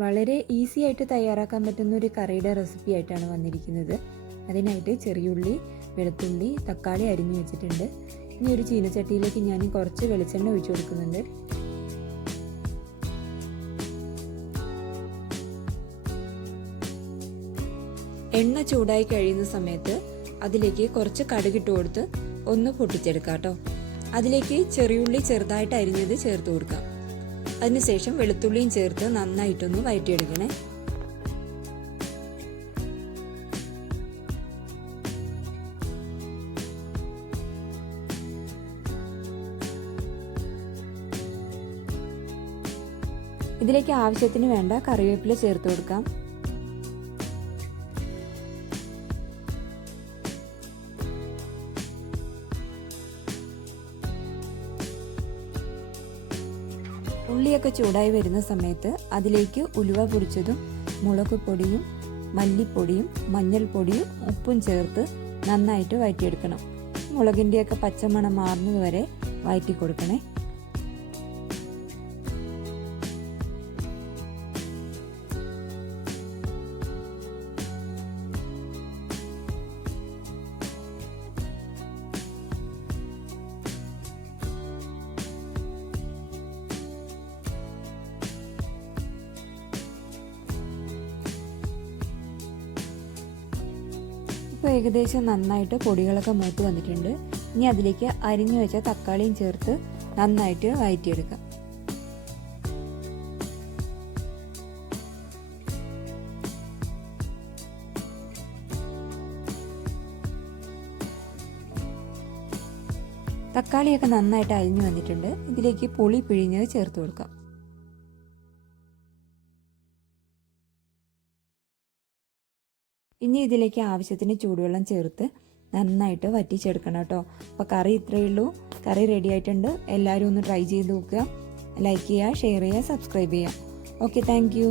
വളരെ ഈസി ആയിട്ട് തയ്യാറാക്കാൻ പറ്റുന്ന ഒരു കറിയുടെ റെസിപ്പി ആയിട്ടാണ് വന്നിരിക്കുന്നത്. അതിനായിട്ട് ചെറിയുള്ളി, വെളുത്തുള്ളി, തക്കാളി അരിഞ്ഞു വെച്ചിട്ടുണ്ട്. ഇനി ഒരു ചീനച്ചട്ടിയിലേക്ക് ഞാൻ കുറച്ച് വെളിച്ചെണ്ണ ഒഴിച്ചു കൊടുക്കുന്നുണ്ട്. എണ്ണ ചൂടായി കഴിയുന്ന സമയത്ത് അതിലേക്ക് കുറച്ച് കടുകിട്ട് കൊടുത്ത് ഒന്ന് പൊട്ടിച്ചെടുക്കാം കേട്ടോ. അതിലേക്ക് ചെറിയുള്ളി ചെറുതായിട്ട് അരിഞ്ഞത് ചേർത്ത് കൊടുക്കാം. അതിനുശേഷം വെളുത്തുള്ളിയും ചേർത്ത് നന്നായിട്ടൊന്ന് വഴറ്റിയെടുക്കണേ. ഇതിലേക്ക് ആവശ്യത്തിന് വേണ്ട കറിവേപ്പില ചേർത്ത് കൊടുക്കാം. ഉള്ളിയൊക്കെ ചൂടായി വരുന്ന സമയത്ത് അതിലേക്ക് ഉലുവ പൊടിച്ചതും മുളക് പൊടിയും മല്ലിപ്പൊടിയും മഞ്ഞൾപ്പൊടിയും ഉപ്പും ചേർത്ത് നന്നായിട്ട് വഴറ്റിയെടുക്കണം. മുളകിൻ്റെയൊക്കെ പച്ചമണം മാറുന്നത് വരെ വഴറ്റി കൊടുക്കണേ. ഇപ്പോൾ ഏകദേശം നന്നായിട്ട് പൊടികളൊക്കെ മൂത്ത് വന്നിട്ടുണ്ട്. ഇനി അതിലേക്ക് അരിഞ്ഞു വെച്ച തക്കാളിയും ചേർത്ത് നന്നായിട്ട് വഴറ്റിയെടുക്കാം. തക്കാളിയൊക്കെ നന്നായിട്ട് അരിഞ്ഞു വന്നിട്ടുണ്ട്. ഇതിലേക്ക് പുളി പിഴിഞ്ഞത് ചേർത്ത് കൊടുക്കാം. ഇനി ഇതിലേക്ക് ആവശ്യത്തിന് ചൂടുവെള്ളം ചേർത്ത് നന്നായിട്ട് വറ്റിച്ചെടുക്കണം കേട്ടോ. അപ്പോൾ കറി ഇത്രയേ ഉള്ളൂ. കറി റെഡി ആയിട്ടുണ്ട്. എല്ലാവരും ഒന്ന് ട്രൈ ചെയ്ത് നോക്കുക. ലൈക്ക് ചെയ്യുക, ഷെയർ ചെയ്യുക, സബ്സ്ക്രൈബ് ചെയ്യുക. Okay, thank you.